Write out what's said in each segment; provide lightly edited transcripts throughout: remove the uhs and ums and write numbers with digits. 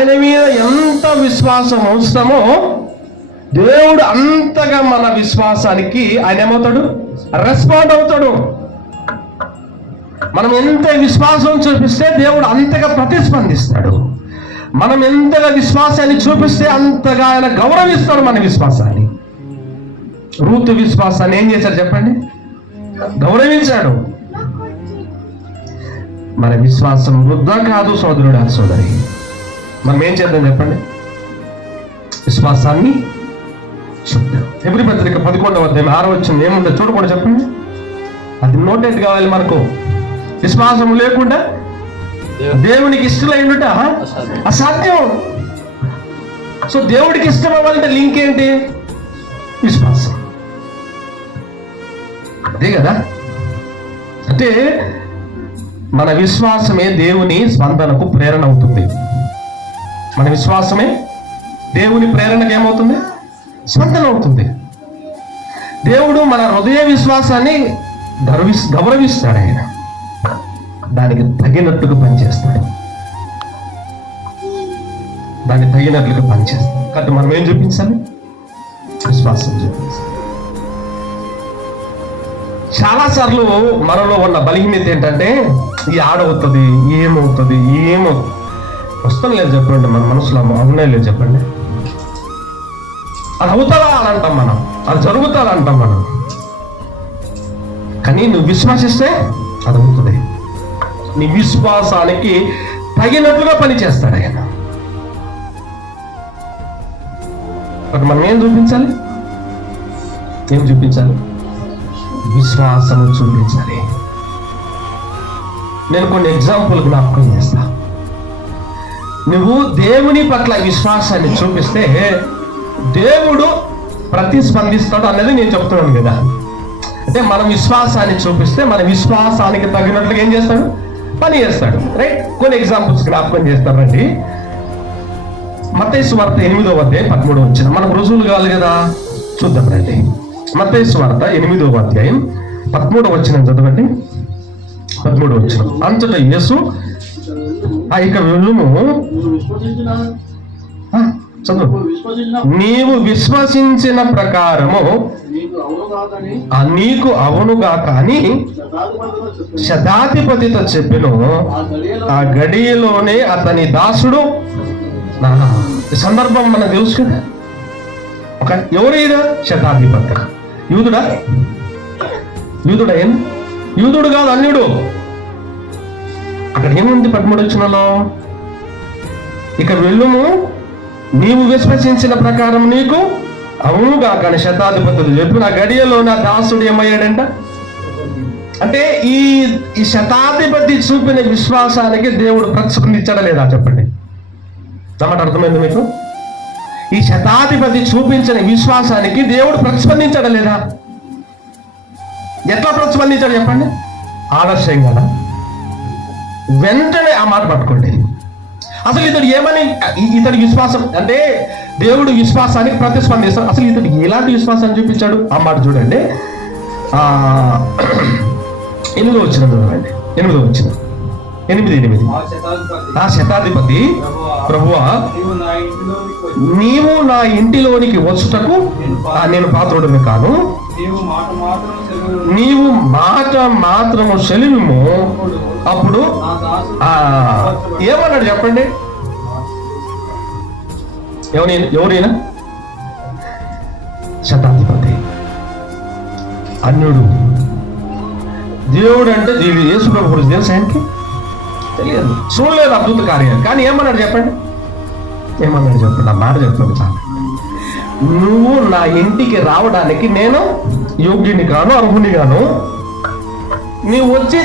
ఆయన మీద ఎంత విశ్వాసం అవసరమో దేవుడు అంతగా మన విశ్వాసానికి ఆయన ఏమవుతాడు, రెస్పాండ్ అవుతాడు. మనం ఎంత విశ్వాసం చూపిస్తే దేవుడు అంతగా ప్రతిస్పందిస్తాడు. మనం ఎంతగా విశ్వాసాన్ని చూపిస్తే అంతగా ఆయన గౌరవిస్తాడు మన విశ్వాసాన్ని. రూతు విశ్వాసాన్ని ఏం చేశాడు చెప్పండి, గౌరవించాడు. మన విశ్వాసం వృద్ధా కాదు సోదరుడా సోదరి. మనం ఏం చేద్దాం చెప్పండి, విశ్వాసాన్ని చూద్దాం. హెబ్రీ పత్రిక 11వ అధ్యాయం 6వ వచనం ఏముందో చూడకూడదు చెప్పండి. అది నోటెట్ కావాలి మనకు. విశ్వాసం లేకుండా దేవునికి ఇష్టమైనట అసాధ్యం. సో దేవుడికి ఇష్టం అవ్వాలంటే లింక్ ఏంటి, విశ్వాసం. అదే కదా. అంటే మన విశ్వాసమే దేవుని స్పందనకు ప్రేరణ అవుతుంది. మన విశ్వాసమే దేవుని ప్రేరణకు ఏమవుతుంది, స్పందన అవుతుంది. దేవుడు మన హృదయ విశ్వాసాన్ని గౌరవిస్తాడు. ఆయన దానికి తగినట్టుగా పనిచేస్తాడు. దానికి తగినట్లుగా పనిచేస్తాడు. కాబట్టి మనం ఏం చూపించాలి, విశ్వాసం చూపించాలి. చాలాసార్లు మనలో ఉన్న బలహీనత ఏంటంటే ఈ ఆడవుతుంది, ఏమవుతుంది, వస్తాం లేదు చెప్పండి. మన మనసులో అవునే లేదు చెప్పండి. అది అవుతుందా అని అంటాం మనం, అది జరుగుతుందా అంటాం మనం. కానీ నువ్వు విశ్వాసిస్తే అది అవుతుంది. నీ విశ్వాసానికి తగినట్లుగా పనిచేస్తాడు ఆయన. మనం ఏం చూపించాలి, విశ్వాసము చూపించాలి. నేను కొన్ని ఎగ్జాంపుల్ జ్ఞాపకం చేస్తా. నువ్వు దేవుని పట్ల విశ్వాసాన్ని చూపిస్తే దేవుడు ప్రతిస్పందిస్తాడు అన్నది నేను చెప్తున్నాను కదా. అంటే మనం విశ్వాసాన్ని చూపిస్తే మన విశ్వాసానికి తగినట్లుగా ఏం చేస్తాడు, పని చేస్తాడు. రైట్. కొన్ని ఎగ్జాంపుల్స్ జ్ఞాపకం చేస్తారండి. మత్తయి సువార్త 8వ అధ్యాయం 13వ వచనం. మనకు రుజువులు కావాలి కదా, చూద్దాం రండి. మత్తయి సువార్త 8వ అధ్యాయం 13వ వచనం చదవండి. 13వ వచనం. అంతటా యేసు ఇక వెళ్ళుము, చదువు, నీవు విశ్వసించిన ప్రకారము నీకు అవునుగా కానీ శతాధిపతితో చెప్పెను. ఆ గడియలోనే అతని దాసుడు. ఈ సందర్భం మనకు తెలుసు కదా. ఎవరైనా శతాధిపతి యూదుడా ఏం యూదుడు కాదు, అన్యుడు. అక్కడ ఏముంది 13వ వచనంలో, ఇక వెళ్ళుము నీవు విశ్వసించిన ప్రకారం నీకు అవునుగా కానీ శతాధిపతులు చెప్పిన గడియలో నా దాసుడు ఏమయ్యాడంట. అంటే ఈ శతాధిపతి చూపిన విశ్వాసానికి దేవుడు ప్రతిస్పందించడం లేదా చెప్పండి. అన్నమాట అర్థమైంది మీకు? ఈ శతాధిపతి చూపించిన విశ్వాసానికి దేవుడు ప్రతిస్పందించడం లేదా? ఎట్లా ప్రతిస్పందించాడు చెప్పండి? ఆలస్యం కదా. వెంటనే ఆ మాట పట్టుకోండి. అసలు ఇతడి విశ్వాసం అంటే దేవుడు విశ్వాసానికి ప్రతిస్పందిస్తాడు. అసలు ఇతడు ఎలాంటి విశ్వాసాన్ని చూపించాడు ఆ మాట చూడండి. 8వ వచనం చూడండి. 8వ వచనం 8:8. ఆ శతాధిపతి, ప్రభువా నీవు నా ఇంటిలోనికి వచ్చుటకు నేను పాత్రుడిని కాను, నీవు మాట మాత్రము సెలవుము. అప్పుడు ఏమన్నాడు చెప్పండి? ఎవరైనా శతాధిపతి, అన్యుడు. దేవుడు అంటే యేసు ప్రభు గురించి తెలుసు ఆయనకి? తెలియదు, చూడలేదు అద్భుత కార్యాలు. కానీ ఏమన్నాడు చెప్పండి? ఆ మాట చెప్పండి చాలు. నువ్వు నా ఇంటికి రావడానికి నేను యోగ్యుని కాను, అర్హుని కాను. నీవు వచ్చి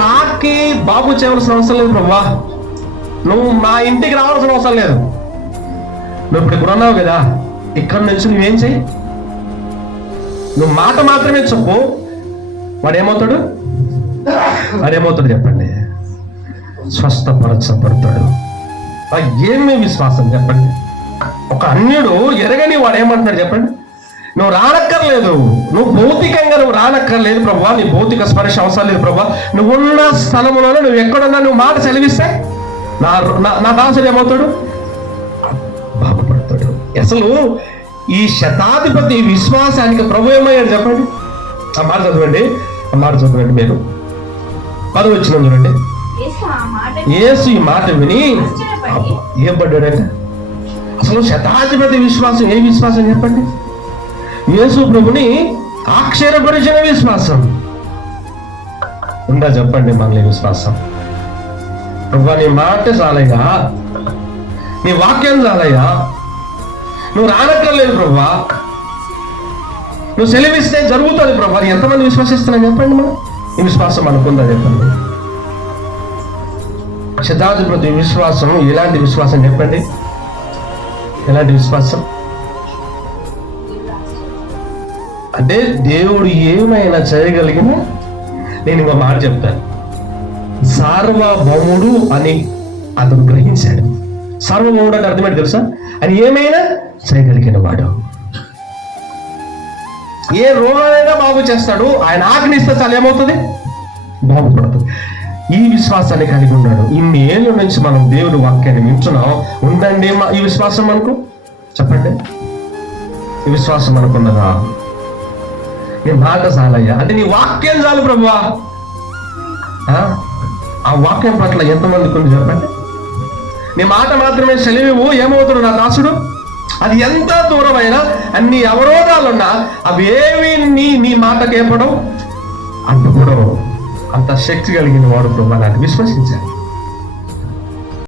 తాకి బాబు చేయవలసిన అవసరం లేదు ప్రభా. నువ్వు మా ఇంటికి రావాల్సిన అవసరం లేదు. నువ్వు ఇప్పుడు ఉన్నావు కదా, ఇక్కడి నుంచి నువ్వేం చెయ్యి, నువ్వు మాట మాత్రమే చెప్పు. వాడేమవుతాడు చెప్పండి? స్వస్థపరచబడతాడు. ఏమి విశ్వాసం చెప్పండి? ఒక అన్యుడు ఎరగని వాడు ఏమంటున్నాడు చెప్పండి? నువ్వు రానక్కర్లేదు, నువ్వు భౌతికంగా నువ్వు రానక్కర్లేదు ప్రభా, నీ భౌతిక స్పర్శ అవసరం లేదు ప్రభా. నువ్వున్న స్థలంలోనే నువ్వు ఎక్కడున్నా నువ్వు మాట సెలవిస్తే నా దాసుడు ఏమవుతాడు? అసలు ఈ శతాధిపతి విశ్వాసానికి ప్రభు ఏమయ్యాడు చెప్పండి. ఆ మాట చదవండి మీరు 10వ చూడండి. యేసు ఈ మాట విని ఏం పడ్డాడంటే, అసలు శతాధిపతి విశ్వాసం ఏ విశ్వాసం చెప్పండి? యేసు ప్రభుని ఆశ్చర్యపరిచిన విశ్వాసం ఉందా చెప్పండి? మనలే విశ్వాసం. ప్రభు నీ మాట చాలయ్యా, నీ వాక్యం చాలయ్యా, నువ్వు రానక్కర్లేదు ప్రభా, నువ్వు సెలవిస్తే జరుగుతుంది ప్రభా. ఎంతమంది విశ్వసిస్తున్నా చెప్పండి? మనం ఈ విశ్వాసం మనకుందా చెప్పండి? శతాధిపతి విశ్వాసం ఎలాంటి విశ్వాసం చెప్పండి? ఎలాంటి విశ్వాసం అంటే దేవుడు ఏమైనా చేయగలిగిన, నేను ఇంకో మాట చెప్తాను, సార్వభౌముడు అని అతను గ్రహించాడు. సార్వభౌముడు అంటే అర్థమేంటి తెలుసా? అని ఏమైనా చేయగలిగిన వాడు. ఏ రోగమైనా బాగు చేస్తాడు. ఆయన ఆజ్ఞిస్తే చాలా ఏమవుతుంది? బాగుపడుతుంది. ఈ విశ్వాసాన్ని కలిగి ఉన్నాడు. ఇన్ని ఏళ్ళ నుంచి మనం దేవుడి వాక్యాన్ని వింటున్నాం. ఉందండి ఈ విశ్వాసం మనకు? చెప్పండి, ఈ విశ్వాసం మనకున్నదా? నీ మాట చాలయ్యా అంటే నీ వాక్యం చాలు ప్రభువా. ఆ వాక్యం పట్ల ఎంతమందికి ఉంది చెప్పండి? నీ మాట మాత్రమే సెలవు. ఏమవుతాడు నా దాసుడు? అది ఎంత దూరమైనా, అన్ని అవరోధాలున్నా అవి ఏవి నీ మాటకేపడం అంటుకోవడం. అంత శక్తి కలిగిన వాడు ప్రభు అని విశ్వసించాలి.